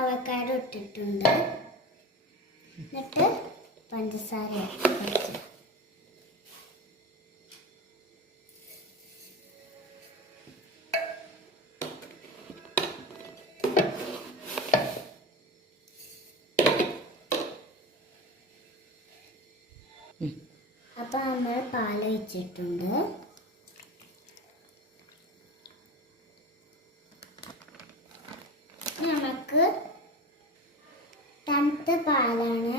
Avocado ഇട്ടിട്ടുണ്ട്. എന്നിട്ട് പഞ്ചസാര കുറച്ച്. അപ്പം നമ്മൾ പാൽ ഒഴിച്ചിട്ടുണ്ട്. നമുക്ക് തണുത്ത പാലാണ്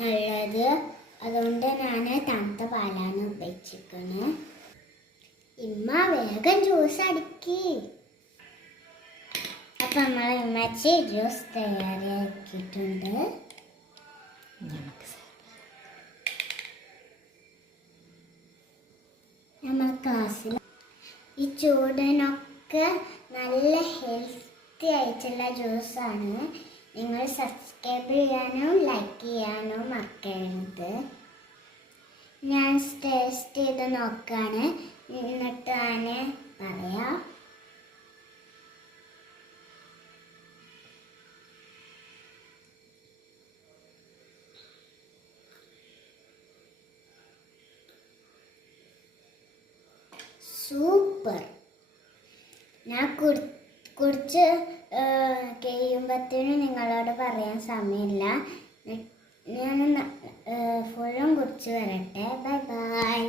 നല്ലത്. അതുകൊണ്ട് ഞാൻ തണുത്ത പാലാണ് ഉപയോഗിച്ചിരിക്കുന്നത്. ഇമ്മ വേഗം ജ്യൂസ് അടിക്കി. അപ്പം നമ്മൾ ഇമ്മച്ചി ജ്യൂസ് തയ്യാറാക്കിയിട്ടുണ്ട്. നമ്മൾ ക്ലാസ്സിൽ ഈ ചൂടിനൊക്കെ നല്ല ഹെൽത്തി ആയിട്ടുള്ള ജ്യൂസാണ്. നിങ്ങൾ സബ്സ്ക്രൈബ് ചെയ്യാനും ലൈക്ക് ചെയ്യാനും മറക്കരുത്. ഞാൻ ടേസ്റ്റ് ചെയ്ത് നോക്കാണ്, എന്നിട്ടാണ് പറയാം. സൂപ്പർ. ഞാൻ കുടിച്ച് കഴിയുമ്പോഴത്തേനും നിങ്ങളോട് പറയാൻ സമയമില്ല. ഞാൻ ഫുള്ളും കുടിച്ച് വരട്ടെ. Bye bye.